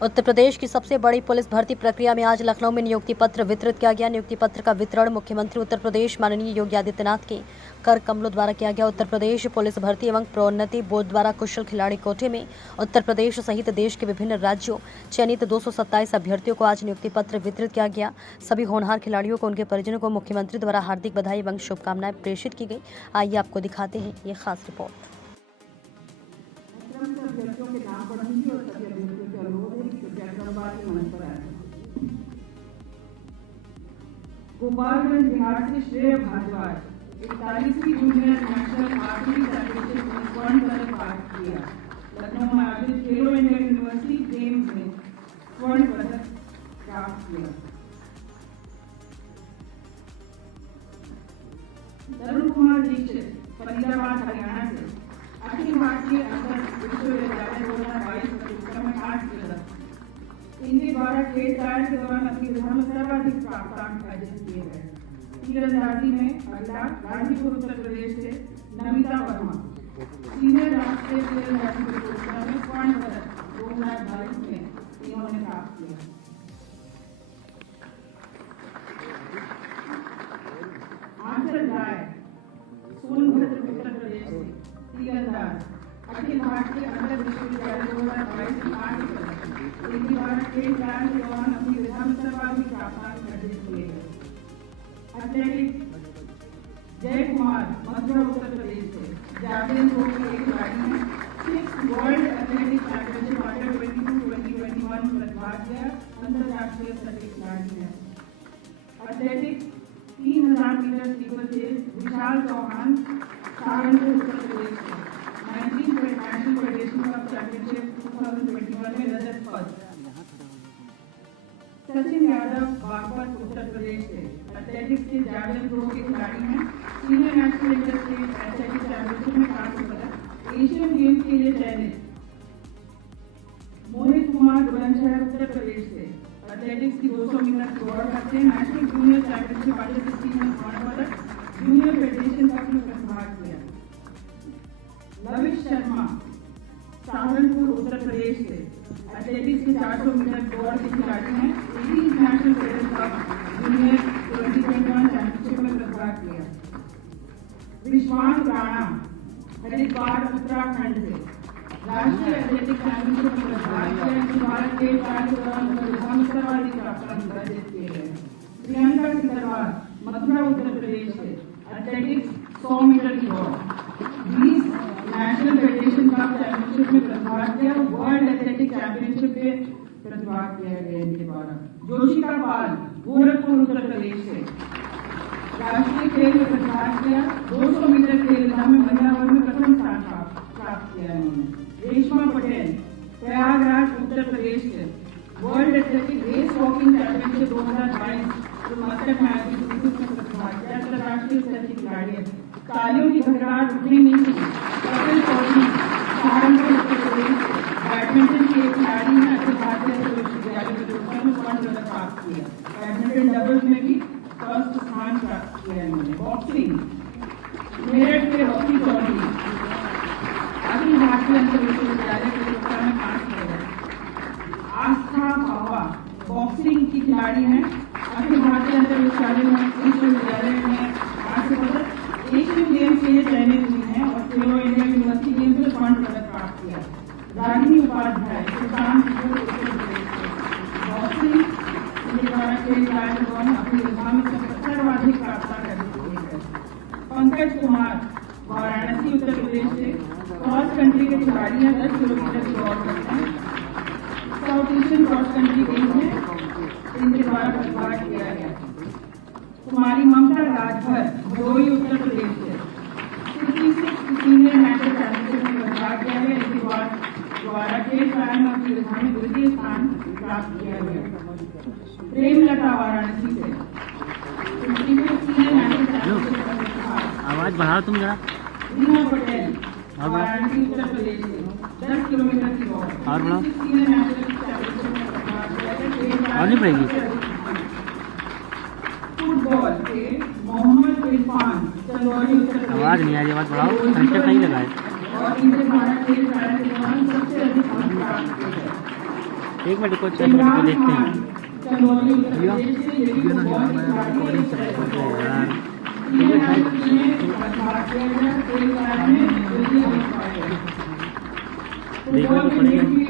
उत्तर प्रदेश की सबसे बड़ी पुलिस भर्ती प्रक्रिया में आज लखनऊ में नियुक्ति पत्र वितरित किया गया। नियुक्ति पत्र का वितरण मुख्यमंत्री उत्तर प्रदेश माननीय योगी आदित्यनाथ के कर कमलों द्वारा किया गया। उत्तर प्रदेश पुलिस भर्ती एवं प्रोन्नति बोर्ड द्वारा कुशल खिलाड़ी कोटे में उत्तर प्रदेश सहित देश के विभिन्न राज्यों चयनित 227 अभ्यर्थियों को आज नियुक्ति पत्र वितरित किया गया। सभी होनहार खिलाड़ियों को उनके परिजनों को मुख्यमंत्री द्वारा हार्दिक बधाई एवं शुभकामनाएं प्रेषित की गई। आइए आपको दिखाते हैं ये खास रिपोर्ट। गोपालगंज बिहार से श्रेय भारद्वाज 41वीं जूनियर नेशनल आर्चरी चैंपियनशिप में स्वर्ण पदक प्राप्त किया। लखनऊ में आयोजित खेलो इंडिया यूनिवर्सिटी गेम्स में स्वर्ण पदक प्राप्त किया। तरुण कुमार दीक्षित फरीदाबाद हरियाणा से अखिल भारतीय अंतर विश्वविद्यालय 2022 प्रतियोगिता में 8 पदक इनके द्वारा खेल कार्य के दौरान अपनी विधा में सर्वाधिक प्राप्तांक अर्जित किए गए। तीरंदाजी में अगला गाजीपुर उत्तर प्रदेश से नमिता वर्मा सीनियर राष्ट्रीय तीरंदाजी प्रतियोगिता में स्वर्ण पदक 2022 में इन्होंने प्राप्त किया। आंचल राय सोनभद्र उत्तर प्रदेश से तीरंदाज अखिल भारतीय अंतर विश्वविद्यालय 2022 में 8 पदक इनके द्वारा खेल कार्य के दौरान अपनी विधा में सर्वाधिक प्राप्तांक अर्जित किए गए। एथलेटिक्स जय कुमार मथुरा उत्तर प्रदेश से जैवलिन थ्रो के एक खिलाड़ी हैं। 6th world athletics championship under 22-2021 प्रतिभागिया अंतरराष्ट्रीय स्तर के खिलाड़ी हैं। एथलेटिक्स 3000 मीटर स्टीपल चेस विशाल चौहान सहारनपुर उत्तर प्रदेश से 19th national federation cup championship 2021 में रजत पदक। सचिन यादव बागपत उत्तर प्रदेश से एथलेटिक्स के जैवलिन थ्रो के खिलाड़ी हैं। Senior national inter state athletics championship में कांस्य पदक एशियन गेम्स के लिए चयनित। मोहित कुमार बुलंदशहर उत्तर प्रदेश से एथलेटिक्स की 200 मीटर दौड़ करते नेशनल जूनियर चैंपियनशिप अंडर 16 में स्वर्ण पदक जूनियर फेडरेशन कप में प्रतिभाग किया। लविश शर्मा सहारनपुर उत्तर प्रदेश से एथलेटिक्स की 400 मीटर दौड़ के खिलाड़ी हैं। National federation cup junior 2021 championship में प्रतिभाग किया। विश्वास राणा हरिद्वार उत्तराखंड से राष्ट्रीय एथलेटिक्स चैंपियनशिप में प्रतिभाग किया। भारत के कार्य के दौरान सर्वाधिक प्राप्तांक अर्जित किए गए। प्रियंका सिकरवार मथुरा उत्तर प्रदेश से एथलेटिक्स 100 मीटर की दौड़ 20 नेशनल फेडरेशन कप चैंपियनशिप में प्रतिभाग किया। वर्ल्ड एथलेटिक्स चैंपियनशिप में प्रतिभाग किया गया इनके द्वारा। जोशिका पाल गोरखपुर उत्तर प्रदेश से राष्ट्रीय खेल में प्रतिभाग किया। 200 मीटर खेल में महिला वर्ग में प्रथम स्थान प्राप्त किया इन्होंने। रेशमा पटेल प्रयागराज उत्तर प्रदेश से world athletic race walking championship 2022 Muscat में आयोजित में प्रतिभाग किया। अंतरराष्ट्रीय स्तर की खिलाड़ी है। तालियों की घटराहट उठनी नहीं थी। कपिल चौधरी सहारनपुर उत्तर प्रदेश बैडमिंटन के एक खिलाड़ी ने अखिल भारतीय विश्वविद्यालय प्रतियोगिता में स्वर्ण पदक प्राप्त किया। बैडमिंटन डबल्स में भी फर्स्ट स्थान प्राप्त किया इन्होंने। बॉक्सिंग मेरठ के रॉकी चौधरी अखिल भारतीय अंतर विश्वविद्यालय प्रतियोगिता में 5 पदक। आस्था भावा बॉक्सिंग की खिलाड़ी हैं। अखिल भारतीय अंतर विश्वविद्यालय में 5 पदक एशियन गेम्स के लिए चयनित हुई हैं और खेलो इंडिया यूनिवर्सिटी गेम्स में स्वर्ण पदक प्राप्त किया। रागिनी उपाध्याय सुल्तानपुर उत्तर प्रदेश से बॉक्सिंग इनके द्वारा खेल कार्य के दौरान अपनी विधा में सर्वाधिक प्राप्तांक अर्जित किए गए। पंकज कुमार वाराणसी उत्तर प्रदेश से क्रॉस कंट्री के खिलाड़ी हैं। 10 किलोमीटर की दौड़ करते हैं। South Asian cross country games में इनके द्वारा प्रतिभाग किया गया। कुमारी ममता राजभर भदोही उत्तर प्रदेश से 66 सीनियर नेशनल चैंपियनशिप में प्रतिभाग किया है। इनके द्वारा खेल कार्य में अपनी विधा में द्वितीय स्थान प्राप्त किया गया। प्रेमलता वाराणसी से 66 सीनियर नेशनल चैंपियनशिप में प्रतिभाग। आवाज बढ़ाओ तुम जरा। रीना पटेल वाराणसी उत्तर प्रदेश से 10 किलोमीटर की दौड़ और बढ़ाओ। सीनियर नेशनल चैंपियनशिप में प्रतिभाग किया है। और नहीं पड़ेगी। फुटबॉल के मोहम्मद इरफान चंदौली उत्तर प्रदेश आवाज नहीं आ रही, आवाज बढ़ाओ। संकेत नहीं लगाए। और इनसे भारत खेल कार्य के दौरान सबसे अधिक अंक प्राप्त किए। एक मिनट को चेक करके देखते हैं। चंदौली उत्तर प्रदेश से ये भी बहुत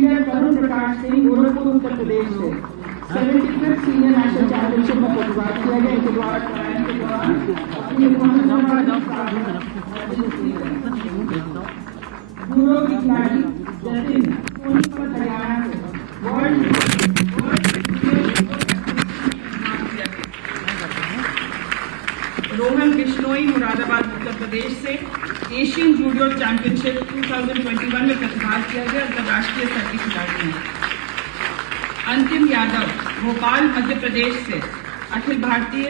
यार वरुण प्रकाश सिंह गोरखपुर उत्तर प्रदेश से 75th सीनियर नेशनल चैंपियनशिप में प्रतिभाग किया गया। इनके द्वारा कराने के दौरान गुरु की खिलाड़ी जतिन सोनीपत हरियाणा से रोहन बिश्नोई मुरादाबाद उत्तर प्रदेश से एशियन जूडो चैंपियनशिप 2021 में प्रतिभाग किया गया। अंतर्राष्ट्रीय स्तर की खिलाड़ी हैं। अंतिम यादव भोपाल मध्य प्रदेश से अखिल भारतीय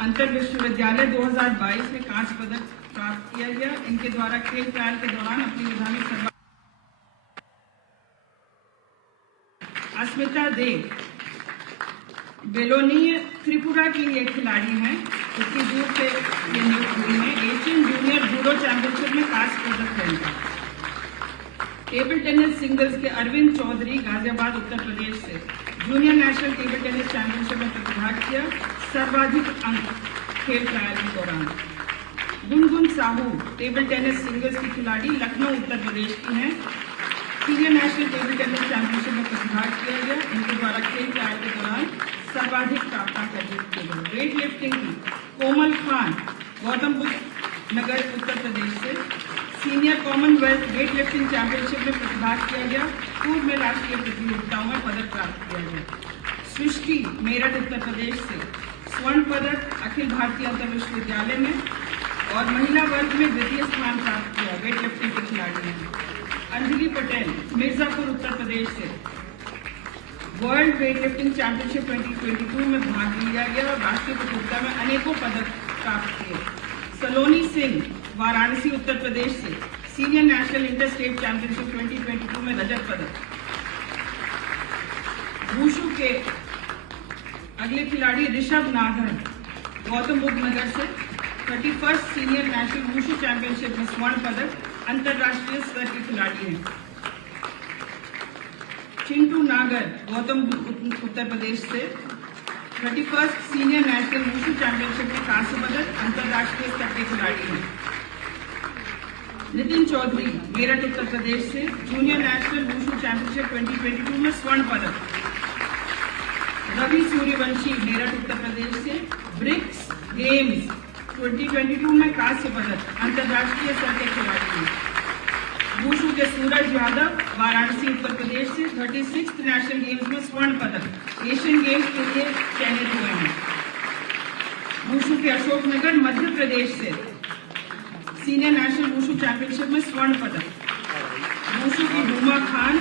अंतर विश्वविद्यालय 2022 में कांस्य पदक प्राप्त किया गया। इनके द्वारा खेल ट्रायल के दौरान अपनी विधानिक सर्वा अस्मिता देव बेलोनी त्रिपुरा की ये खिलाड़ी हैं। इतनी दूर से ये नियुक्त हुई है। एशियन जूनियर जूडो चैंपियनशिप में कांस्य पदक है इनका। टेबल टेनिस सिंगल्स के अरविंद चौधरी गाजियाबाद उत्तर प्रदेश से junior national table tennis championship में प्रतिभाग किया। सर्वाधिक अंक खेल ट्रायल के दौरान। Gungun Sahu table tennis singles की खिलाड़ी लखनऊ उत्तर प्रदेश की हैं। Senior national table tennis championship में प्रतिभाग किया गया। इनके द्वारा खेल ट्रायल के दौरान सर्वाधिक प्राप्त अर्जित किए गए। वेट लिफ्टिंग की कोमल खान गौतम बुद्ध नगर उत्तर प्रदेश से senior Commonwealth weight lifting championship में प्रतिभाग किया गया। पूर्व में राष्ट्रीय प्रतियोगिताओं में पदक प्राप्त किया गया। सृष्टि मेरठ उत्तर प्रदेश से स्वर्ण पदक अखिल भारतीय अंतर विश्वविद्यालय में और महिला वर्ग में द्वितीय स्थान प्राप्त किया। वेट लिफ्टिंग के खिलाड़ी हैं। अंजलि पटेल मिर्जापुर उत्तर प्रदेश से वर्ल्ड वेट लिफ्टिंग चैंपियनशिप 2022 में भाग लिया गया और राष्ट्रीय प्रतियोगिता में अनेकों पदक प्राप्त किए। सलोनी सिंह वाराणसी उत्तर प्रदेश से senior national inter state championship 2022 में रजत पदक। वुशु के अगले खिलाड़ी ऋषभ नागर गौतम बुद्ध नगर से 31st senior national wushu championship में स्वर्ण पदक। अंतर्राष्ट्रीय स्तर के खिलाड़ी हैं। चिंटू नागर गौतम बुद्ध उत्तर प्रदेश से 31st senior national wushu championship में कांस्य पदक। अंतर्राष्ट्रीय स्तर के खिलाड़ी हैं। नितिन चौधरी मेरठ उत्तर प्रदेश से जूनियर नेशनल वुशु चैंपियनशिप 2022 में स्वर्ण पदक। रवि सूर्यवंशी मेरठ उत्तर प्रदेश से ब्रिक्स गेम्स 2022 में कांस्य पदक। अंतर्राष्ट्रीय स्तर के खिलाड़ी हैं। वुशु के सूरज यादव वाराणसी उत्तर प्रदेश से 36th नेशनल गेम्स में स्वर्ण पदक। एशियन गेम्स के लिए चयनित हुए हैं। वुशु के अशोकनगर मध्य प्रदेश से सीनियर नेशनल वुशु चैंपियनशिप में स्वर्ण पदक। वुशु की हुमा खान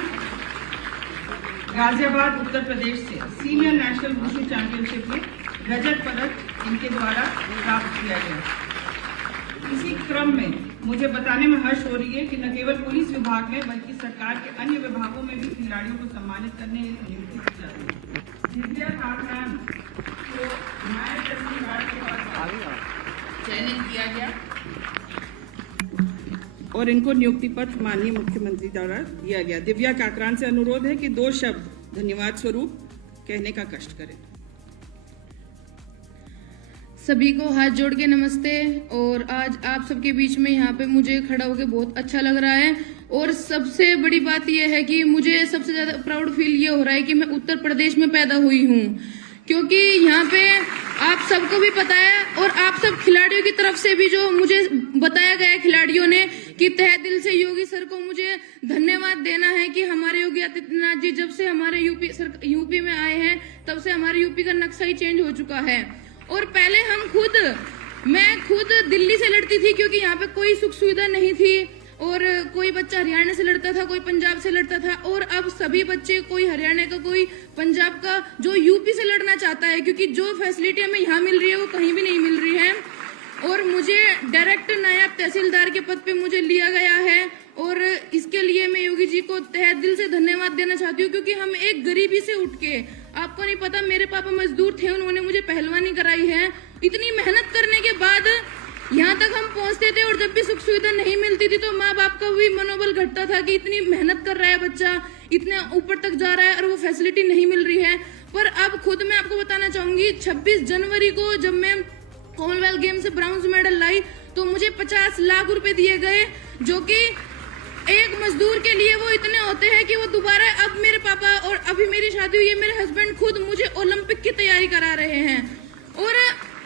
गाजियाबाद उत्तर प्रदेश से सीनियर नेशनल वुशु चैंपियनशिप में रजत पदक इनके द्वारा प्राप्त किया गया। इसी क्रम में मुझे बताने में हर्ष हो रही है कि न केवल पुलिस विभाग में बल्कि सरकार के अन्य विभागों में भी खिलाड़ियों को सम्मानित करने हेतु नियुक्ति की जाती है। दिव्या काकरान को नायब तहसीलदार के पद पर चयनित किया गया और इनको नियुक्ति पत्र माननीय मुख्यमंत्री द्वारा दिया गया। दिव्या काकरान से अनुरोध है कि 2 शब्द धन्यवाद स्वरूप कहने का कष्ट करें। सभी को हाथ जोड़ के नमस्ते। और आज आप सबके बीच में यहाँ पे मुझे खड़ा होकर बहुत अच्छा लग रहा है। और सबसे बड़ी बात यह है कि मुझे सबसे ज्यादा प्राउड फील ये हो रहा है कि मैं उत्तर प्रदेश में पैदा हुई हूँ, क्योंकि यहाँ पे आप सबको भी पता है और आप सब खिलाड़ियों की तरफ से भी जो मुझे बताया गया है खिलाड़ियों ने कि तहे दिल से योगी सर को मुझे धन्यवाद देना है कि हमारे योगी आदित्यनाथ जी जब से हमारे यूपी में आए हैं तब से हमारे यूपी का नक्शा ही चेंज हो चुका है। और पहले मैं खुद दिल्ली से लड़ती थी क्योंकि यहाँ पे कोई सुख सुविधा नहीं थी और कोई बच्चा हरियाणा से लड़ता था, कोई पंजाब से लड़ता था। और अब सभी बच्चे कोई हरियाणा का कोई पंजाब का जो यूपी से लड़ना चाहता है, क्योंकि जो फैसिलिटी हमें यहाँ मिल रही है वो कहीं भी नहीं मिल रही है। और मुझे डायरेक्ट नायब तहसीलदार के पद पे मुझे लिया गया है और इसके लिए मैं योगी जी को तहे दिल से धन्यवाद देना चाहती हूँ, क्योंकि हम एक गरीबी से उठ के, आपको नहीं पता मेरे पापा मजदूर थे, उन्होंने मुझे पहलवानी कराई है। इतनी मेहनत करने के बाद यहाँ तक हम पहुँचते समझते थे, और जब भी सुख सुविधा नहीं मिलती थी तो माँ बाप का भी मनोबल घटता था कि इतनी मेहनत कर रहा है बच्चा, इतने ऊपर तक जा रहा है और वो फैसिलिटी नहीं मिल रही है। पर अब खुद मैं आपको बताना चाहूंगी, 26 जनवरी को जब मैं कॉमनवेल्थ गेम से ब्राउन्ज मेडल लाई तो मुझे 50 लाख रुपए दिए गए, जो कि एक मजदूर के लिए वो इतने होते हैं कि वो दोबारा, अब मेरे पापा और अभी मेरी शादी हुई है, मेरे हस्बैंड खुद मुझे ओलंपिक की तैयारी करा रहे हैं। और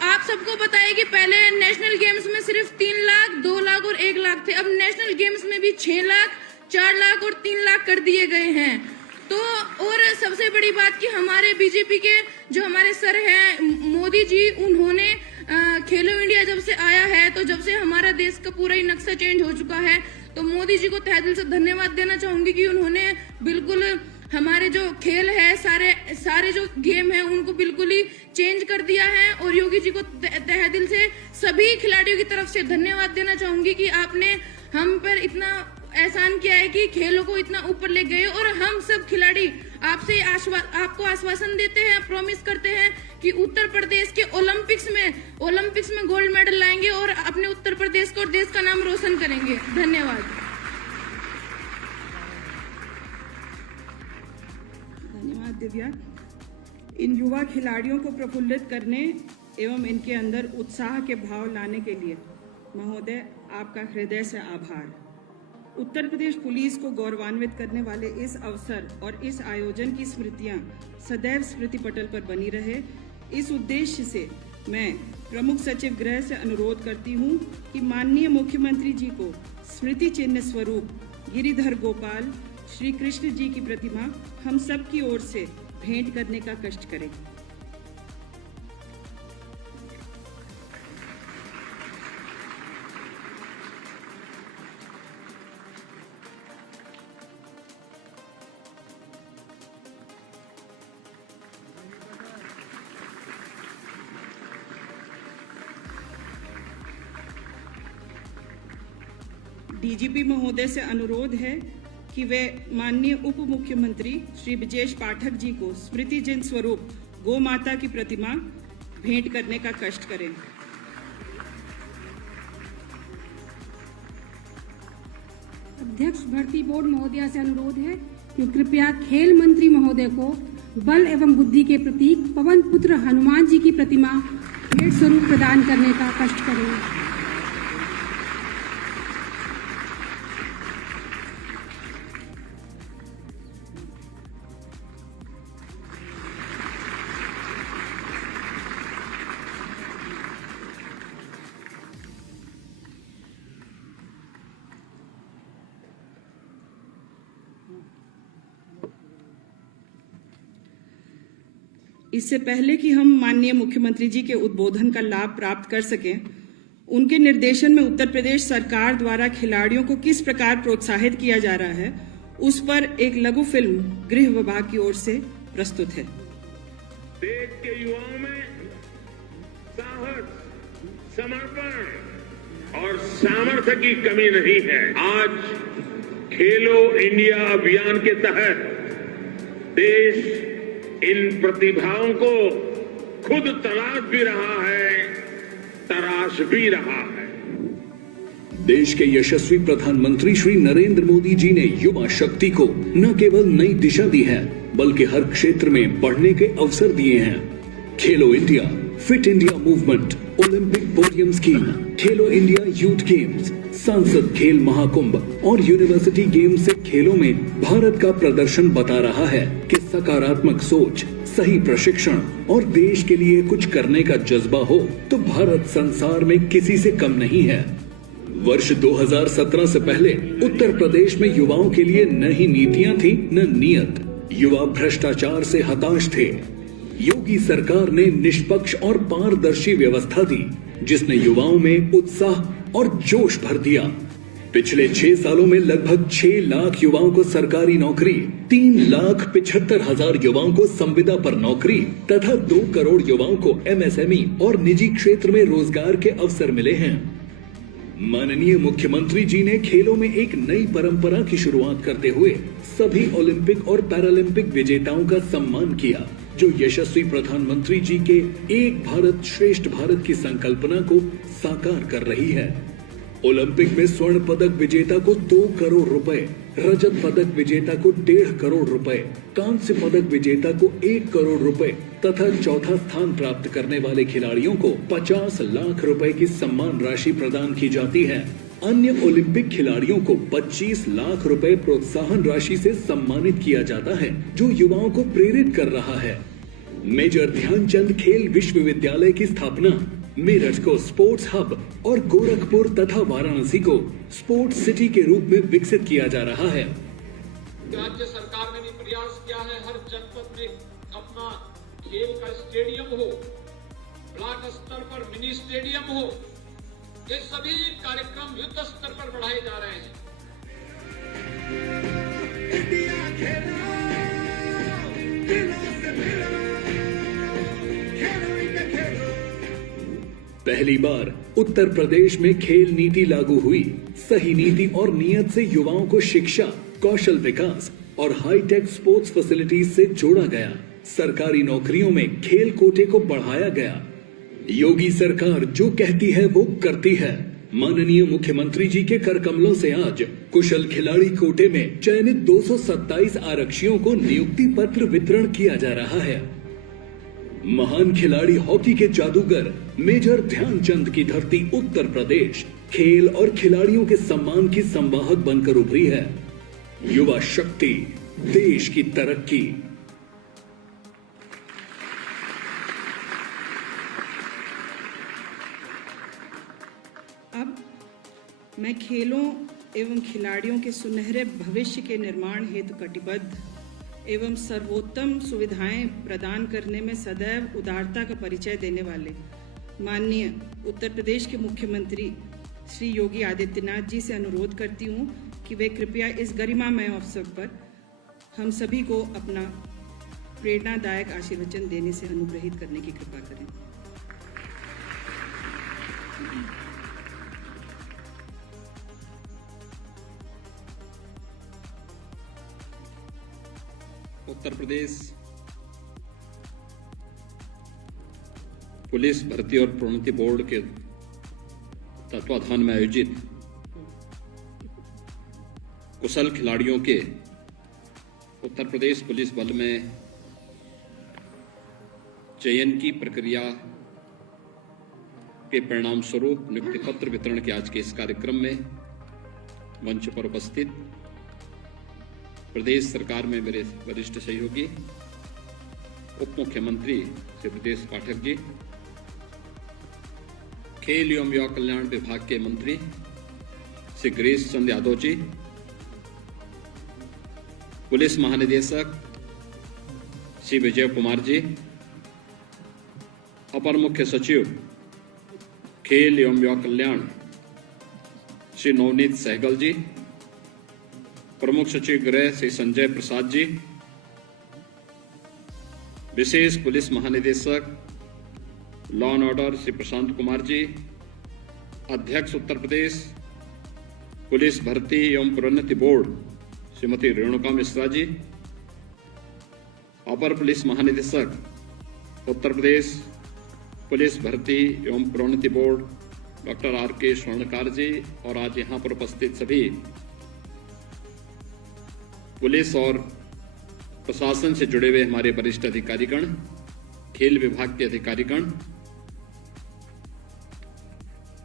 आप सबको बताइए कि पहले नेशनल गेम्स में सिर्फ 3 लाख, 2 लाख और 1 लाख थे, अब नेशनल गेम्स में भी 6 लाख, 4 लाख और 3 लाख कर दिए गए हैं। तो और सबसे बड़ी बात कि हमारे बीजेपी के जो हमारे सर हैं मोदी जी, उन्होंने खेलो इंडिया जब से आया है, तो जब से हमारा देश का पूरा ही नक्शा चेंज हो चुका है, तो मोदी जी को तहे दिल से धन्यवाद देना चाहूंगी कि उन्होंने बिल्कुल हमारे जो खेल है, सारे जो गेम है उनको बिल्कुल ही चेंज कर दिया है। और योगी जी को तहे दिल से सभी खिलाड़ियों की तरफ से धन्यवाद देना चाहूंगी कि आपने हम पर इतना एहसान किया है कि खेलों को इतना ऊपर ले गए। और हम सब खिलाड़ी आपसे आपको आश्वासन देते हैं, प्रॉमिस करते हैं कि उत्तर प्रदेश के ओलंपिक्स में गोल्ड मेडल लाएंगे और अपने उत्तर प्रदेश को और देश का नाम रोशन करेंगे। धन्यवाद। धन्यवाद दिव्या। इन युवा खिलाड़ियों को प्रफुल्लित करने एवं इनके अंदर उत्साह के भाव लाने के लिए महोदय आपका हृदय से आभार। उत्तर प्रदेश पुलिस को गौरवान्वित करने वाले इस अवसर और इस आयोजन की स्मृतियां सदैव स्मृति पटल पर बनी रहे, इस उद्देश्य से मैं प्रमुख सचिव गृह से अनुरोध करती हूं कि माननीय मुख्यमंत्री जी को स्मृति चिन्ह स्वरूप गिरिधर गोपाल श्री कृष्ण जी की प्रतिमा हम सब की ओर से भेंट करने का कष्ट करें। डीजीपी महोदय से अनुरोध है कि वे माननीय उप मुख्यमंत्री श्री ब्रजेश पाठक जी को स्मृति चिन्ह स्वरूप गौ माता की प्रतिमा भेंट करने का कष्ट करें। अध्यक्ष भर्ती बोर्ड महोदया से अनुरोध है कि कृपया खेल मंत्री महोदय को बल एवं बुद्धि के प्रतीक पवन पुत्र हनुमान जी की प्रतिमा भेंट स्वरूप प्रदान करने का कष्ट करें। इससे पहले कि हम माननीय मुख्यमंत्री जी के उद्बोधन का लाभ प्राप्त कर सकें, उनके निर्देशन में उत्तर प्रदेश सरकार द्वारा खिलाड़ियों को किस प्रकार प्रोत्साहित किया जा रहा है, उस पर एक लघु फिल्म गृह विभाग की ओर से प्रस्तुत है। देश के युवाओं में साहस, समर्पण और सामर्थ्य की कमी नहीं है। आज खेलो इंडिया अभियान के तहत देश इन प्रतिभाओं को खुद तलाश भी रहा है, तराश भी रहा है। देश के यशस्वी प्रधानमंत्री श्री नरेंद्र मोदी जी ने युवा शक्ति को न केवल नई दिशा दी है, बल्कि हर क्षेत्र में बढ़ने के अवसर दिए हैं। खेलो India, fit India movement, Olympic podium scheme, खेलो इंडिया यूथ गेम्स, सांसद खेल महाकुंभ और यूनिवर्सिटी गेम्स से खेलों में भारत का प्रदर्शन बता रहा है कि सकारात्मक सोच, सही प्रशिक्षण और देश के लिए कुछ करने का जज्बा हो तो भारत संसार में किसी से कम नहीं है। वर्ष 2017 से पहले उत्तर प्रदेश में युवाओं के लिए न ही नीतियां थी न नियत। युवा भ्रष्टाचार से हताश थे। योगी सरकार ने निष्पक्ष और पारदर्शी व्यवस्था दी, जिसने युवाओं में उत्साह और जोश भर दिया। पिछले 6 सालों में लगभग 6 लाख युवाओं को सरकारी नौकरी, 3,75,000 युवाओं को संविदा पर नौकरी तथा 2 करोड़ युवाओं को एमएसएमई और निजी क्षेत्र में रोजगार के अवसर मिले हैं। माननीय मुख्यमंत्री जी ने खेलों में एक नई परंपरा की शुरुआत करते हुए सभी ओलंपिक और पैरालंपिक विजेताओं का सम्मान किया, जो यशस्वी प्रधानमंत्री जी के एक भारत श्रेष्ठ भारत की संकल्पना को साकार कर रही है। ओलंपिक में स्वर्ण पदक विजेता को 2 करोड़ रुपए, रजत पदक विजेता को 1.5 करोड़ रुपए, कांस्य पदक विजेता को 1 करोड़ रुपए तथा चौथा स्थान प्राप्त करने वाले खिलाड़ियों को 50 लाख रुपए की सम्मान राशि प्रदान की जाती है। अन्य ओलंपिक खिलाड़ियों को 25 लाख रुपए प्रोत्साहन राशि से सम्मानित किया जाता है, जो युवाओं को प्रेरित कर रहा है। मेजर ध्यानचंद खेल विश्वविद्यालय की स्थापना, मेरठ को स्पोर्ट्स हब और गोरखपुर तथा वाराणसी को स्पोर्ट्स सिटी के रूप में विकसित किया जा रहा है। राज्य सरकार ने भी प्रयास किया है, हर जनपद में अपना खेल का स्टेडियम हो, ब्लॉक स्तर पर मिनी स्टेडियम हो, ये सभी कार्यक्रम युद्ध स्तर पर बढ़ाए जा रहे हैं। पहली बार उत्तर प्रदेश में खेल नीति लागू हुई। सही नीति और नियत से युवाओं को शिक्षा, कौशल विकास और हाईटेक स्पोर्ट्स फैसिलिटीज से जोड़ा गया। सरकारी नौकरियों में खेल कोटे को बढ़ाया गया। योगी सरकार जो कहती है वो करती है। माननीय मुख्यमंत्री जी के कर कमलों से आज कुशल खिलाड़ी कोटे में चयनित 227 आरक्षियों को नियुक्ति पत्र वितरण किया जा रहा है। महान खिलाड़ी हॉकी के जादूगर मेजर ध्यानचंद की धरती उत्तर प्रदेश खेल और खिलाड़ियों के सम्मान की संवाहक बनकर उभरी है। युवा शक्ति, देश की तरक्की। अब मैं खेलों एवं खिलाड़ियों के सुनहरे भविष्य के निर्माण हेतु कटिबद्ध एवं सर्वोत्तम सुविधाएं प्रदान करने में सदैव उदारता का परिचय देने वाले माननीय उत्तर प्रदेश के मुख्यमंत्री श्री योगी आदित्यनाथ जी से अनुरोध करती हूं कि वे कृपया इस गरिमामय अवसर पर हम सभी को अपना प्रेरणादायक आशीर्वचन देने से अनुग्रहित करने की कृपा करें। उत्तर प्रदेश पुलिस भर्ती और प्रोन्नति बोर्ड के तत्वाधान में आयोजित कुशल खिलाड़ियों के उत्तर प्रदेश पुलिस बल में चयन की प्रक्रिया के परिणाम स्वरूप नियुक्ति पत्र वितरण के आज के इस कार्यक्रम में मंच पर उपस्थित प्रदेश सरकार में मेरे वरिष्ठ सहयोगी उप मुख्यमंत्री श्री ब्रजेश पाठक जी, खेल एवं युवा कल्याण विभाग के मंत्री श्री गिरीश चंद्र यादव जी, पुलिस महानिदेशक श्री विजय कुमार जी, अपर मुख्य सचिव खेल एवं युवा कल्याण श्री नवनीत सहगल जी, प्रमुख सचिव गृह श्री संजय प्रसाद जी, विशेष पुलिस महानिदेशक law and order Shri Prashant Kumar ji, अध्यक्ष उत्तर प्रदेश पुलिस भर्ती एवं प्रोन्नति बोर्ड श्रीमती रेणुका मिश्रा जी, अपर पुलिस महानिदेशक उत्तर प्रदेश पुलिस भर्ती एवं प्रोन्नति बोर्ड डॉक्टर R.K. स्वर्णकार जी, और आज यहाँ पर उपस्थित सभी पुलिस और प्रशासन से जुड़े हुए हमारे वरिष्ठ अधिकारीगण, खेल विभाग के अधिकारीगण,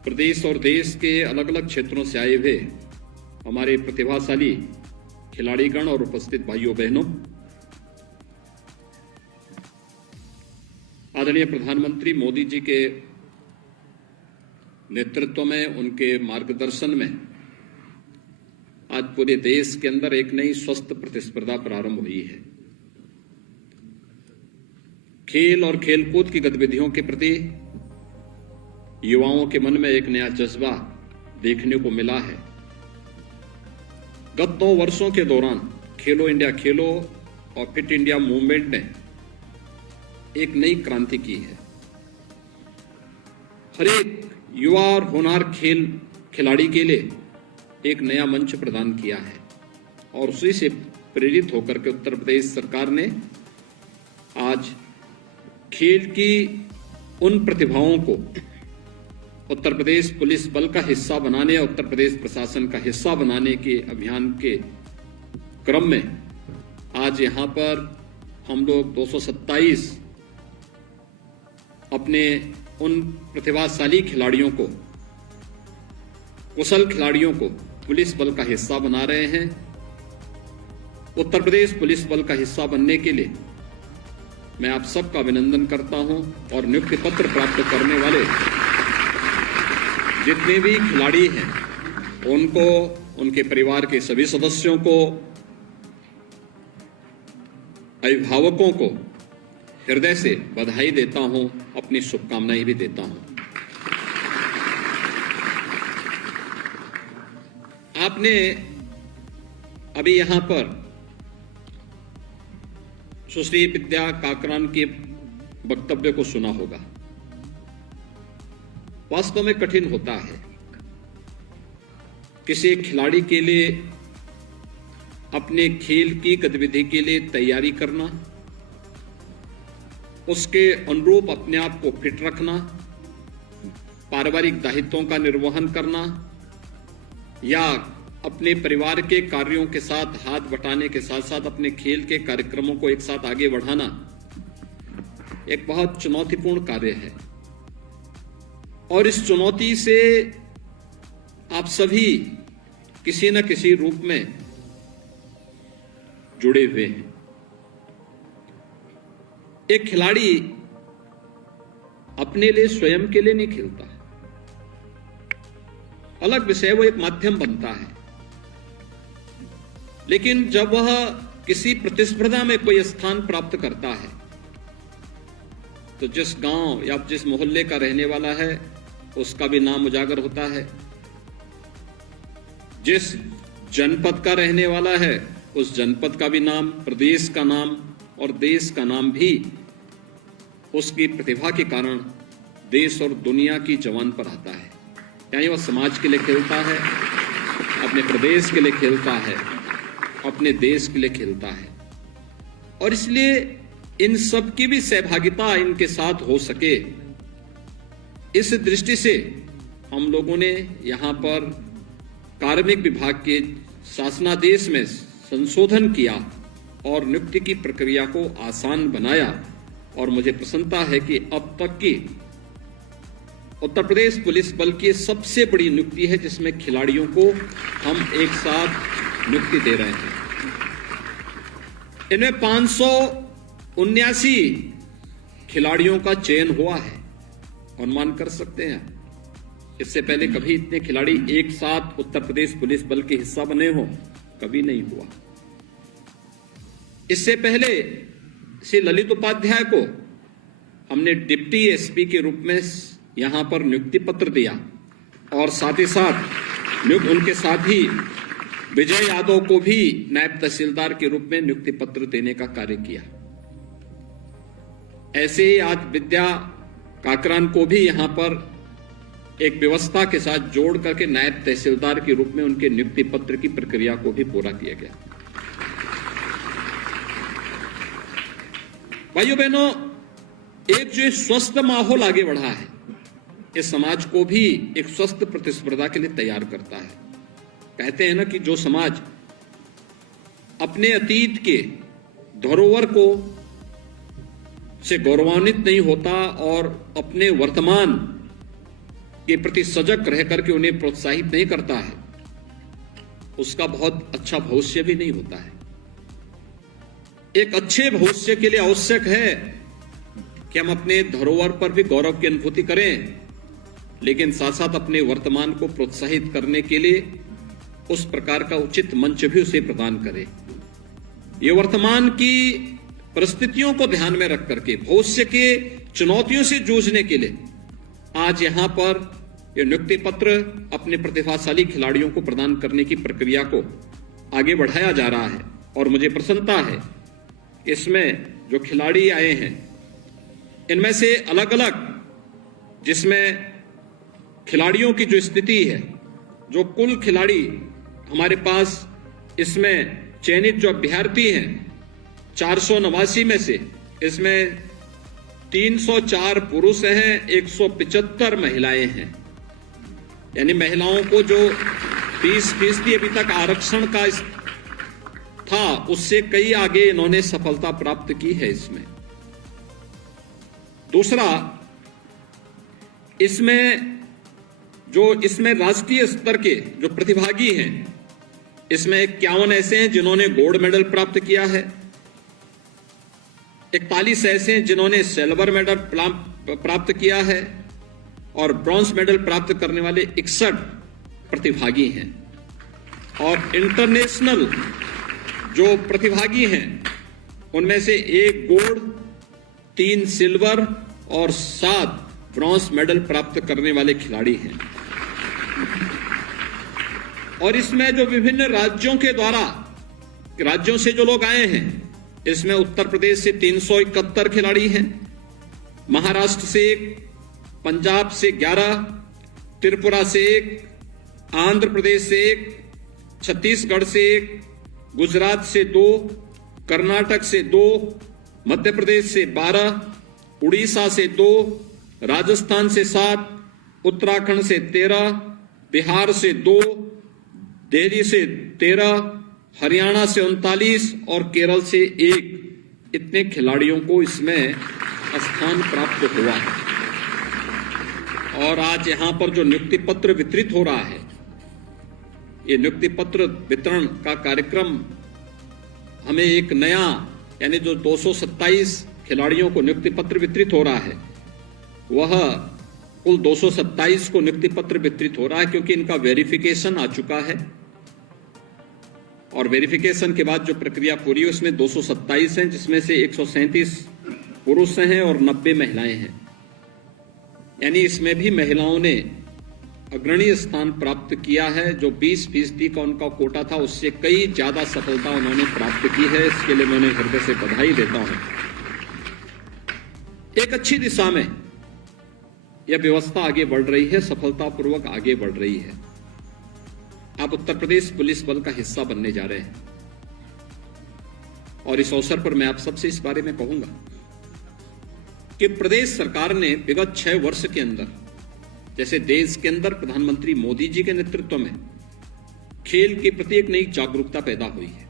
प्रदेश और देश के अलग अलग क्षेत्रों से आए हुए हमारे प्रतिभाशाली खिलाड़ीगण और उपस्थित भाइयों बहनों, आदरणीय प्रधानमंत्री मोदी जी के नेतृत्व में, उनके मार्गदर्शन में आज पूरे देश के अंदर एक नई स्वस्थ प्रतिस्पर्धा प्रारंभ हुई है। खेल और खेलकूद की गतिविधियों के प्रति युवाओं के मन में एक नया जज्बा देखने को मिला है। गत 9 वर्षों के दौरान खेलो इंडिया खेलो और फिट इंडिया मूवमेंट ने एक नई क्रांति की है। हर एक युवा और होनहार खिलाड़ी के लिए एक नया मंच प्रदान किया है, और उसी से प्रेरित होकर के उत्तर प्रदेश सरकार ने आज खेल की उन प्रतिभाओं को उत्तर प्रदेश पुलिस बल का हिस्सा बनाने, उत्तर प्रदेश प्रशासन का हिस्सा बनाने के अभियान के क्रम में आज यहां पर हम लोग 227 अपने उन प्रतिभाशाली खिलाड़ियों को, कुशल खिलाड़ियों को पुलिस बल का हिस्सा बना रहे हैं। उत्तर प्रदेश पुलिस बल का हिस्सा बनने के लिए मैं आप सबका अभिनंदन करता हूं और नियुक्ति पत्र प्राप्त करने वाले जितने भी खिलाड़ी हैं उनको, उनके परिवार के सभी सदस्यों को, अभिभावकों को हृदय से बधाई देता हूं, अपनी शुभकामनाएं भी देता हूं। आपने अभी यहां पर सुश्री विद्या काकरान के वक्तव्य को सुना होगा। वास्तव में कठिन होता है किसी एक खिलाड़ी के लिए अपने खेल की गतिविधि के लिए तैयारी करना, उसके अनुरूप अपने आप को फिट रखना, पारिवारिक दायित्वों का निर्वहन करना या अपने परिवार के कार्यों के साथ हाथ बटाने के साथ साथ अपने खेल के कार्यक्रमों को एक साथ आगे बढ़ाना एक बहुत चुनौतीपूर्ण कार्य है। और इस चुनौती से आप सभी किसी न किसी रूप में जुड़े हुए हैं। एक खिलाड़ी अपने लिए, स्वयं के लिए नहीं खेलता, अलग विषय, वो एक माध्यम बनता है। लेकिन जब वह किसी प्रतिस्पर्धा में कोई स्थान प्राप्त करता है तो जिस गांव या जिस मोहल्ले का रहने वाला है उसका भी नाम उजागर होता है, जिस जनपद का रहने वाला है उस जनपद का भी नाम, प्रदेश का नाम और देश का नाम भी उसकी प्रतिभा के कारण देश और दुनिया की जवान पर आता है। यानी वह समाज के लिए खेलता है, अपने प्रदेश के लिए खेलता है, अपने देश के लिए खेलता है। और इसलिए इन सब की भी सहभागिता इनके साथ हो सके, इस दृष्टि से हम लोगों ने यहां पर कार्मिक विभाग के शासनादेश में संशोधन किया और नियुक्ति की प्रक्रिया को आसान बनाया। और मुझे प्रसन्नता है कि अब तक की उत्तर प्रदेश पुलिस बल की सबसे बड़ी नियुक्ति है जिसमें खिलाड़ियों को हम एक साथ नियुक्ति दे रहे हैं। इनमें 579 खिलाड़ियों का चयन हुआ है। अनुमान कर सकते हैं इससे पहले कभी इतने खिलाड़ी एक साथ उत्तर प्रदेश पुलिस बल के हिस्सा बने हो, कभी नहीं हुआ। इससे पहले श्री ललित उपाध्याय को हमने डिप्टी एसपी के रूप में यहां पर नियुक्ति पत्र दिया और साथ ही साथ उनके साथ ही विजय यादव को भी नायब तहसीलदार के रूप में नियुक्ति पत्र देने का कार्य किया। ऐसे ही आज विद्या काकरान को भी यहां पर एक व्यवस्था के साथ जोड़ करके नायब तहसीलदार के रूप में उनके नियुक्ति पत्र की प्रक्रिया को भी पूरा किया गया। भाइयों बहनों, एक जो स्वस्थ माहौल आगे बढ़ा है इस समाज को भी एक स्वस्थ प्रतिस्पर्धा के लिए तैयार करता है। कहते हैं ना कि जो समाज अपने अतीत के धरोहर को से गौरवान्वित नहीं होता और अपने वर्तमान के प्रति सजग रह करके उन्हें प्रोत्साहित नहीं करता है, उसका बहुत अच्छा भविष्य भी नहीं होता है। एक अच्छे भविष्य के लिए आवश्यक है कि हम अपने धरोहर पर भी गौरव की अनुभूति करें, लेकिन साथ साथ अपने वर्तमान को प्रोत्साहित करने के लिए उस प्रकार का उचित मंच भी उसे प्रदान करें। ये वर्तमान की परिस्थितियों को ध्यान में रख करके भविष्य के चुनौतियों से जूझने के लिए आज यहां पर यह नियुक्ति पत्र अपने प्रतिभाशाली खिलाड़ियों को प्रदान करने की प्रक्रिया को आगे बढ़ाया जा रहा है। और मुझे प्रसन्नता है इसमें जो खिलाड़ी आए हैं इनमें से अलग अलग, जिसमें खिलाड़ियों की जो स्थिति है, जो कुल खिलाड़ी हमारे पास इसमें चयनित जो अभ्यर्थी हैं 489 में से इसमें 304 पुरुष हैं, 175 महिलाएं हैं। यानी महिलाओं को जो 20% अभी तक आरक्षण का था, उससे कई आगे इन्होंने सफलता प्राप्त की है इसमें। दूसरा, इसमें राष्ट्रीय स्तर के जो प्रतिभागी हैं, इसमें 51 ऐसे हैं जिन्होंने गोल्ड मेडल प्राप्त किया है, 41 ऐसे हैं जिन्होंने सिल्वर मेडल प्राप्त किया है और ब्रॉन्ज मेडल प्राप्त करने वाले 61 प्रतिभागी हैं। और इंटरनेशनल जो प्रतिभागी हैं उनमें से 1 गोल्ड, 3 सिल्वर और 7 ब्रॉन्ज मेडल प्राप्त करने वाले खिलाड़ी हैं। और इसमें जो विभिन्न राज्यों से जो लोग आए हैं, इसमें उत्तर प्रदेश से 371 खिलाड़ी हैं, महाराष्ट्र से 1, पंजाब से 11, त्रिपुरा से 1, आंध्र प्रदेश से 1, छत्तीसगढ़ से 1, गुजरात से 2, कर्नाटक से 2, मध्य प्रदेश से 12, उड़ीसा से 2, राजस्थान से 7, उत्तराखंड से 13, बिहार से 2, दिल्ली से 13, हरियाणा से 39 और केरल से 1, इतने खिलाड़ियों को इसमें स्थान प्राप्त हुआ है। और आज यहां पर जो नियुक्ति पत्र वितरित हो रहा है, ये नियुक्ति पत्र वितरण का कार्यक्रम हमें एक नया, यानी जो 227 खिलाड़ियों को नियुक्ति पत्र वितरित हो रहा है, वह कुल 227 को नियुक्ति पत्र वितरित हो रहा है, क्योंकि इनका वेरिफिकेशन आ चुका है और वेरिफिकेशन के बाद जो प्रक्रिया पूरी है उसमें 227 हैं, जिसमें से 137 पुरुष हैं और 90 महिलाएं हैं। यानी इसमें भी महिलाओं ने अग्रणी स्थान प्राप्त किया है। जो 20% का उनका कोटा था, उससे कई ज्यादा सफलता उन्होंने प्राप्त की है। इसके लिए मैं उन्हें हृदय से बधाई देता हूं। एक अच्छी दिशा में यह व्यवस्था आगे बढ़ रही है, सफलतापूर्वक आगे बढ़ रही है। आप उत्तर प्रदेश पुलिस बल का हिस्सा बनने जा रहे हैं और इस अवसर पर मैं आप सबसे इस बारे में कहूंगा कि प्रदेश सरकार ने विगत 6 वर्ष के अंदर, जैसे देश के अंदर प्रधानमंत्री मोदी जी के नेतृत्व में खेल के प्रति एक नई जागरूकता पैदा हुई है।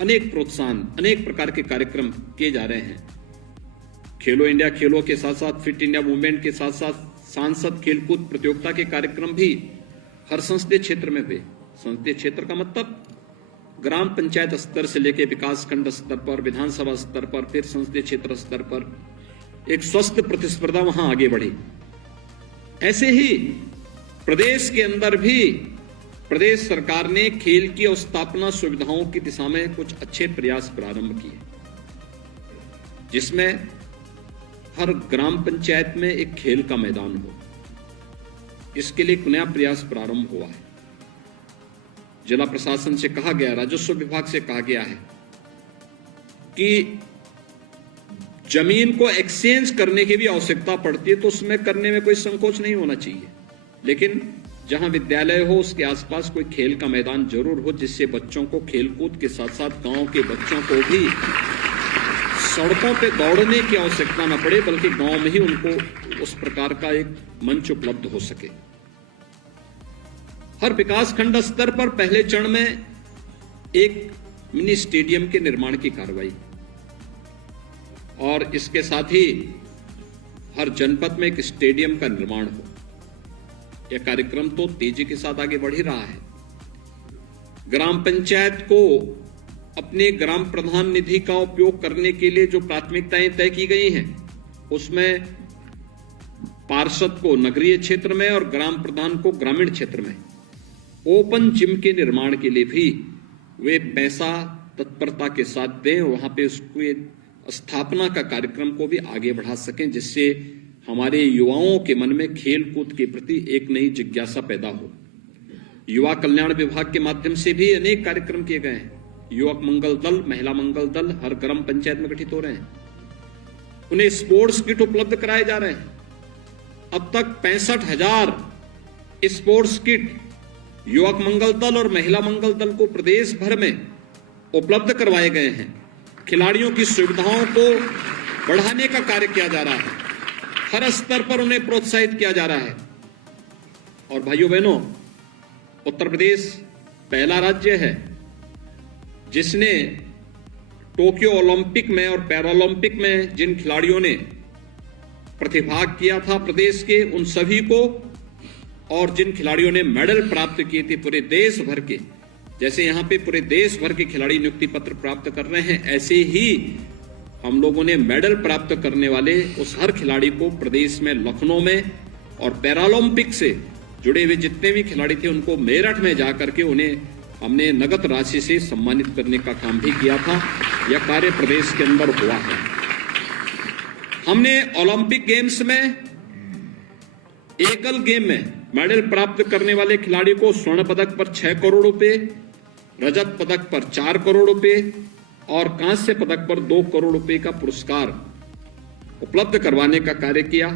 अनेक प्रोत्साहन, अनेक प्रकार के कार्यक्रम किए जा रहे हैं। खेलो इंडिया खेलों के साथ साथ फिट इंडिया मूवमेंट के साथ साथ सांसद खेलकूद प्रतियोगिता के कार्यक्रम भी हर संसदीय क्षेत्र में हुए। संसदीय क्षेत्र का मतलब ग्राम पंचायत स्तर से लेकर विकास खंड स्तर पर, विधानसभा स्तर पर, फिर संसदीय क्षेत्र स्तर पर एक स्वस्थ प्रतिस्पर्धा वहां आगे बढ़ी। ऐसे ही प्रदेश के अंदर भी प्रदेश सरकार ने खेल की अवस्थापना सुविधाओं की दिशा में कुछ अच्छे प्रयास प्रारंभ किए, जिसमें हर ग्राम पंचायत में एक खेल का मैदान हो। इसके लिए एक नया प्रयास प्रारंभ हुआ है। जिला प्रशासन से कहा गया, राजस्व विभाग से कहा गया है कि जमीन को एक्सचेंज करने की भी आवश्यकता पड़ती है तो उसमें करने में कोई संकोच नहीं होना चाहिए, लेकिन जहां विद्यालय हो उसके आसपास कोई खेल का मैदान जरूर हो, जिससे बच्चों को खेलकूद के साथ साथ गांव के बच्चों को भी सड़कों पे दौड़ने की आवश्यकता न पड़े, बल्कि गांव में ही उनको उस प्रकार का एक मंच उपलब्ध हो सके। हर विकास खंड स्तर पर पहले चरण में एक मिनी स्टेडियम के निर्माण की कार्रवाई और इसके साथ ही हर जनपद में एक स्टेडियम का निर्माण हो। यह कार्यक्रम तो तेजी के साथ आगे बढ़ ही रहा है। ग्राम पंचायत को अपने ग्राम प्रधान निधि का उपयोग करने के लिए जो प्राथमिकताएं तय की गई हैं, उसमें पार्षद को नगरीय क्षेत्र में और ग्राम प्रधान को ग्रामीण क्षेत्र में ओपन जिम के निर्माण के लिए भी वे पैसा तत्परता के साथ दें, वहां पे उसको स्थापना का कार्यक्रम को भी आगे बढ़ा सकें, जिससे हमारे युवाओं के मन में खेल कूद के प्रति एक नई जिज्ञासा पैदा हो। युवा कल्याण विभाग के माध्यम से भी अनेक कार्यक्रम किए गए हैं। युवक मंगल दल, महिला मंगल दल हर ग्राम पंचायत में गठित हो रहे हैं। उन्हें स्पोर्ट्स किट उपलब्ध कराए जा रहे हैं। अब तक 65,000 स्पोर्ट्स किट युवक मंगल दल और महिला मंगल दल को प्रदेश भर में उपलब्ध करवाए गए हैं। खिलाड़ियों की सुविधाओं को बढ़ाने का कार्य किया जा रहा है। हर स्तर पर उन्हें प्रोत्साहित किया जा रहा है। और भाइयों बहनों, उत्तर प्रदेश पहला राज्य है जिसने टोक्यो ओलंपिक में और पैरालंपिक में जिन खिलाड़ियों ने प्रतिभाग किया था प्रदेश के, उन सभी को, और जिन खिलाड़ियों ने मेडल प्राप्त किए थे पूरे देश भर के, जैसे यहां पे पूरे देश भर के खिलाड़ी नियुक्ति पत्र प्राप्त कर रहे हैं, ऐसे ही हम लोगों ने मेडल प्राप्त करने वाले उस हर खिलाड़ी को प्रदेश में लखनऊ में और पैरालंपिक से जुड़े हुए जितने भी खिलाड़ी थे उनको मेरठ में जाकर के उन्हें हमने नगद राशि से सम्मानित करने का काम भी किया था। यह कार्य प्रदेश के अंदर हुआ है। हमने ओलंपिक गेम्स में एकल गेम में मेडल प्राप्त करने वाले खिलाड़ी को स्वर्ण पदक पर 6 करोड़ रुपए, रजत पदक पर 4 करोड़ रुपए और कांस्य पदक पर 2 करोड़ रुपए का पुरस्कार उपलब्ध करवाने का कार्य किया।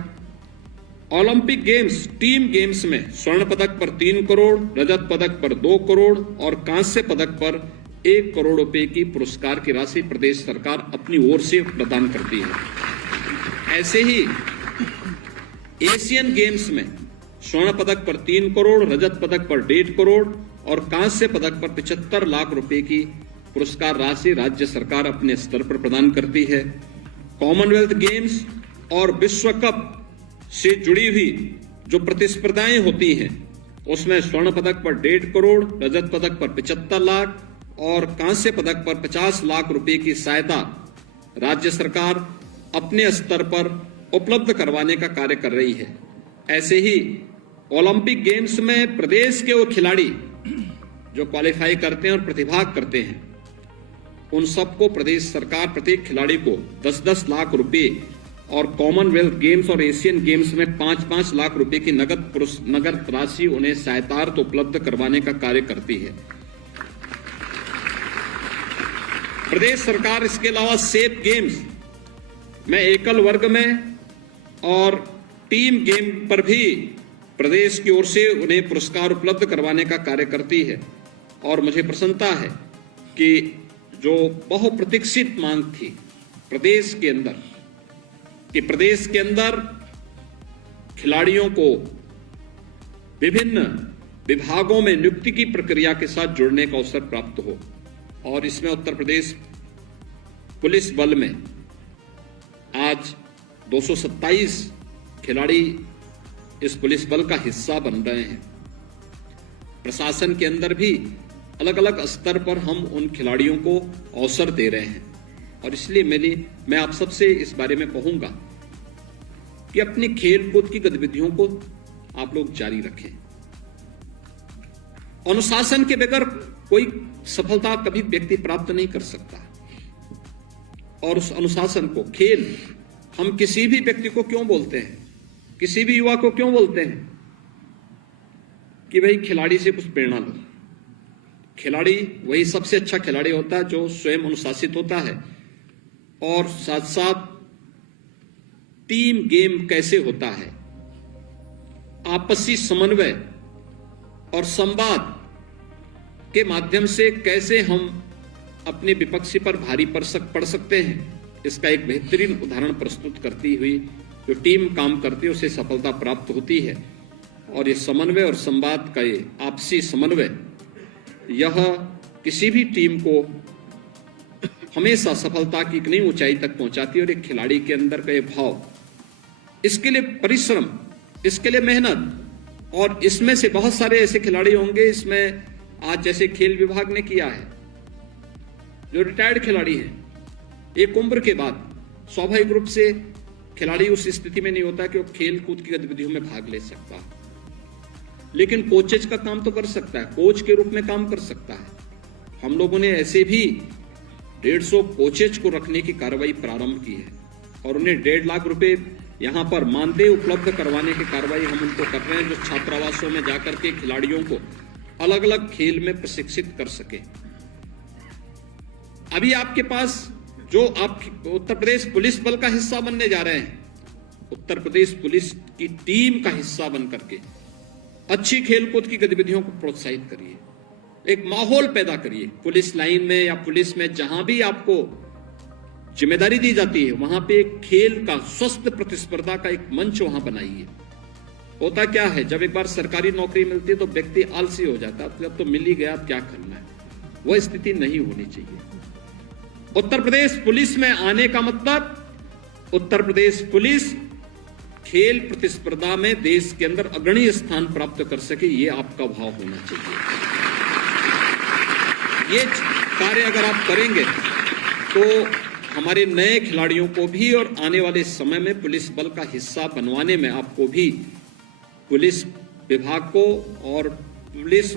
ओलंपिक गेम्स टीम गेम्स में स्वर्ण पदक पर 3 करोड़, रजत पदक पर 2 करोड़ और कांस्य पदक पर 1 करोड़ रुपए की पुरस्कार की राशि प्रदेश सरकार अपनी ओर से प्रदान करती है। ऐसे ही एशियन गेम्स में स्वर्ण पदक पर 3 करोड़, रजत पदक पर 1.5 करोड़ और कांस्य पदक पर 75 लाख रुपए की पुरस्कार राशि राज्य सरकार अपने स्तर पर प्रदान करती है। कॉमनवेल्थ गेम्स और विश्व कप से जुड़ी हुई जो प्रतिस्पर्धाएं होती हैं उसमें स्वर्ण पदक पर 1.5 करोड़, रजत पदक पर 75 लाख और कांस्य पदक पर 50 लाख रुपए की सहायता राज्य सरकार अपने स्तर पर उपलब्ध करवाने का कार्य कर रही है। ऐसे ही ओलंपिक गेम्स में प्रदेश के वो खिलाड़ी जो क्वालिफाई करते हैं और प्रतिभाग करते हैं उन सबको प्रदेश सरकार प्रत्येक खिलाड़ी को 10-10 लाख रुपए और कॉमनवेल्थ गेम्स और एशियन गेम्स में 5-5 लाख रुपए की नगद राशि उन्हें सहायतार्थ उपलब्ध करवाने का कार्य करती है। प्रदेश सरकार इसके अलावा सेफ गेम्स में एकल वर्ग में और टीम गेम पर भी प्रदेश की ओर से उन्हें पुरस्कार उपलब्ध करवाने का कार्य करती है। और मुझे प्रसन्नता है कि जो बहुप्रतीक्षित मांग थी प्रदेश के अंदर कि प्रदेश के अंदर खिलाड़ियों को विभिन्न विभागों में नियुक्ति की प्रक्रिया के साथ जुड़ने का अवसर प्राप्त हो, और इसमें उत्तर प्रदेश पुलिस बल में आज 227 खिलाड़ी इस पुलिस बल का हिस्सा बन रहे हैं। प्रशासन के अंदर भी अलग अलग स्तर पर हम उन खिलाड़ियों को अवसर दे रहे हैं, और इसलिए मैं आप सबसे इस बारे में कहूंगा कि अपनी खेल कूद की गतिविधियों को आप लोग जारी रखें। अनुशासन के बगैर कोई सफलता कभी व्यक्ति प्राप्त नहीं कर सकता, और उस अनुशासन को खेल हम किसी भी व्यक्ति को क्यों बोलते हैं, किसी भी युवा को क्यों बोलते हैं कि भाई खिलाड़ी से कुछ प्रेरणा लो। खिलाड़ी वही सबसे अच्छा खिलाड़ी होता है जो स्वयं अनुशासित होता है, और साथ साथ टीम गेम कैसे होता है, आपसी समन्वय और संवाद के माध्यम से कैसे हम अपने विपक्षी पर भारी पड़ सकते हैं, इसका एक बेहतरीन उदाहरण प्रस्तुत करती हुई जो टीम काम करती है उसे सफलता प्राप्त होती है। और ये समन्वय और संवाद का ये आपसी समन्वय यह किसी भी टीम को हमेशा सफलता की एक नई ऊंचाई तक पहुंचाती है। और एक खिलाड़ी के अंदर का ये भाव, इसके लिए परिश्रम, इसके लिए मेहनत, और इसमें से बहुत सारे ऐसे खिलाड़ी होंगे इसमें आज जैसे खेल विभाग ने किया है जो रिटायर्ड खिलाड़ी हैं, एक उम्र के बाद स्वाभाविक रूप से खिलाड़ी उस स्थिति में नहीं होता कि वो खेल कूद की गतिविधियों में भाग ले सकता, लेकिन कोचेज का काम तो कर सकता है, कोच के रूप में काम कर सकता है। हम लोगों ने ऐसे भी 150 कोचेज को रखने की कार्रवाई प्रारंभ की है, और उन्हें 1.5 लाख रुपए यहां पर मानदेय उपलब्ध करवाने की कार्रवाई हम उनको कर रहे हैं, जो छात्रावासों में जाकर के खिलाड़ियों को अलग अलग खेल में प्रशिक्षित कर सके। अभी आपके पास जो आप उत्तर प्रदेश पुलिस बल का हिस्सा बनने जा रहे हैं, उत्तर प्रदेश पुलिस की टीम का हिस्सा बन करके अच्छी खेलकूद की गतिविधियों को प्रोत्साहित करिए, एक माहौल पैदा करिए। पुलिस लाइन में या पुलिस में जहां भी आपको जिम्मेदारी दी जाती है वहां पे एक खेल का, स्वस्थ प्रतिस्पर्धा का एक मंच वहां बनाइए, होता क्या है, जब एक बार सरकारी नौकरी मिलती है तो व्यक्ति आलसी हो जाता है, जब तो मिल ही गया क्या करना है। वह स्थिति नहीं होनी चाहिए। उत्तर प्रदेश पुलिस में आने का मतलब, उत्तर प्रदेश पुलिस खेल प्रतिस्पर्धा में देश के अंदर अग्रणी स्थान प्राप्त कर सके, ये आपका भाव होना चाहिए। ये कार्य अगर आप करेंगे तो हमारे नए खिलाड़ियों को भी और आने वाले समय में पुलिस बल का हिस्सा बनवाने में आपको भी, पुलिस विभाग को और पुलिस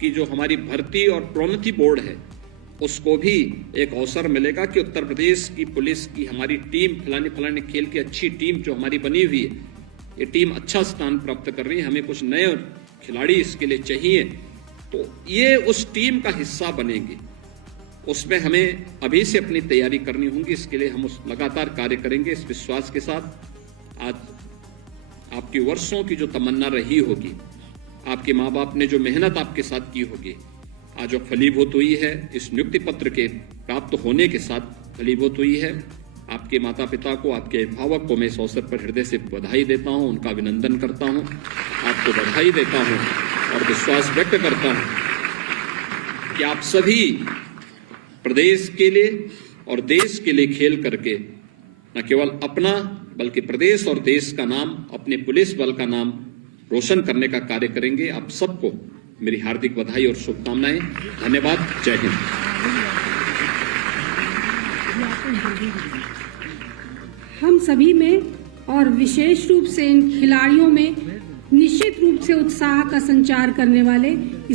की जो हमारी भर्ती और प्रोन्नति बोर्ड है उसको भी एक अवसर मिलेगा कि उत्तर प्रदेश की पुलिस की हमारी टीम, फलाने खेल की अच्छी टीम जो हमारी बनी हुई है, ये टीम अच्छा स्थान प्राप्त कर रही है, हमें कुछ नए खिलाड़ी इसके लिए चाहिए, तो ये उस टीम का हिस्सा बनेंगे। उसमें हमें अभी से अपनी तैयारी करनी होगी, इसके लिए हम उस लगातार कार्य करेंगे इस विश्वास के साथ। आज आपकी वर्षों की जो तमन्ना रही होगी, आपके माँ बाप ने जो मेहनत आपके साथ की होगी, आज जो फलीभूत हुई है, इस नियुक्ति पत्र के प्राप्त होने के साथ फलीभूत हुई है। आपके माता पिता को, आपके अभिभावक को मैं इस अवसर पर हृदय से बधाई देता हूं, उनका अभिनंदन करता हूं, आपको बधाई देता हूं और विश्वास व्यक्त करता हूं कि आप सभी प्रदेश के लिए और देश के लिए खेल करके न केवल अपना बल्कि प्रदेश और देश का नाम, अपने पुलिस बल का नाम रोशन करने का कार्य करेंगे। आप सबको मेरी हार्दिक बधाई और शुभकामनाएं। धन्यवाद। जय हिंद। हम सभी में और विशेष रूप से इन खिलाड़ियों में निश्चित रूप से उत्साह का संचार करने वाले इस